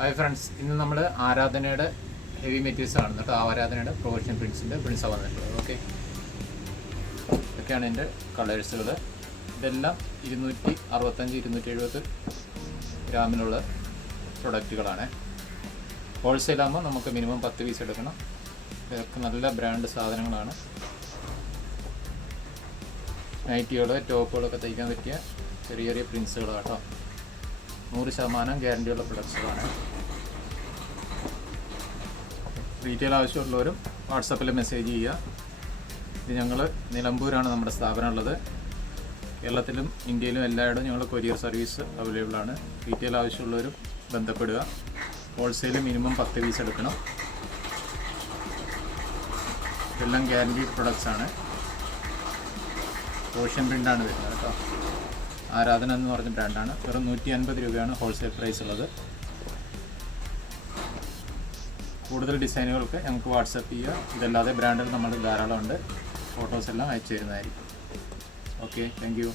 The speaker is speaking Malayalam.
ഹായ് ഫ്രണ്ട്സ്, ഇന്ന് നമ്മൾ ആരാധനയുടെ ഹെവി മെറ്റീരിയൽസ് ആണ് കേട്ടോ. ആരാധനയുടെ പ്രൊഫഷണൽ പ്രിൻസിൻ്റെ പ്രിൻസാണ് വന്നിട്ടുള്ളത്. ഓക്കെ, ഇതൊക്കെയാണ് എൻ്റെ കളേഴ്സുകൾ. ഇതെല്ലാം 265-270 ഗ്രാമിലുള്ള പ്രൊഡക്റ്റുകളാണ്. ഹോൾസെയിലാകുമ്പോൾ നമുക്ക് മിനിമം 10 പീസ് എടുക്കണം. ഇതൊക്കെ നല്ല ബ്രാൻഡ് സാധനങ്ങളാണ്. നൈറ്റികൾ, ടോപ്പുകളൊക്കെ തയ്ക്കാൻ പറ്റിയ ചെറിയ ചെറിയ പ്രിൻസുകളാണ് കേട്ടോ. 100% ഗ്യാരണ്ടിയുള്ള പ്രൊഡക്ട്സുകളാണ്. ഡീറ്റെയിൽ ആവശ്യമുള്ളവരും വാട്സപ്പിൽ മെസ്സേജ് ചെയ്യുക. ഇത് ഞങ്ങൾ നിലമ്പൂരാണ് നമ്മുടെ സ്ഥാപനം ഉള്ളത്. കേരളത്തിലും ഇന്ത്യയിലും എല്ലായിടും ഞങ്ങൾ കൊറിയർ സർവീസ് അവൈലബിൾ ആണ്. ഡീറ്റെയിൽ ആവശ്യമുള്ളവരും ബന്ധപ്പെടുക. ഹോൾസെയിൽ മിനിമം 10 പീസ് എടുക്കണം. ഇതെല്ലാം ഗ്യാരണ്ടീഡ് പ്രൊഡക്ട്സ് ആണ്. ഓഷ്യൻ പ്രിൻ്റാണ് വരുന്നത് കേട്ടോ. ആരാധന എന്ന് പറഞ്ഞ ബ്രാൻഡാണ്. വെറും 150 രൂപയാണ് ഹോൾസെയിൽ പ്രൈസ് ഉള്ളത്. കൂടുതൽ ഡിസൈനുകൾക്ക് ഞങ്ങൾക്ക് വാട്സപ്പ് ചെയ്യുക. ഇതല്ലാതെ ബ്രാൻഡുകൾ നമ്മൾ ധാരാളമുണ്ട്. ഫോട്ടോസ് എല്ലാം അയച്ചു തരുന്നതായിരിക്കും. Okay, thank you.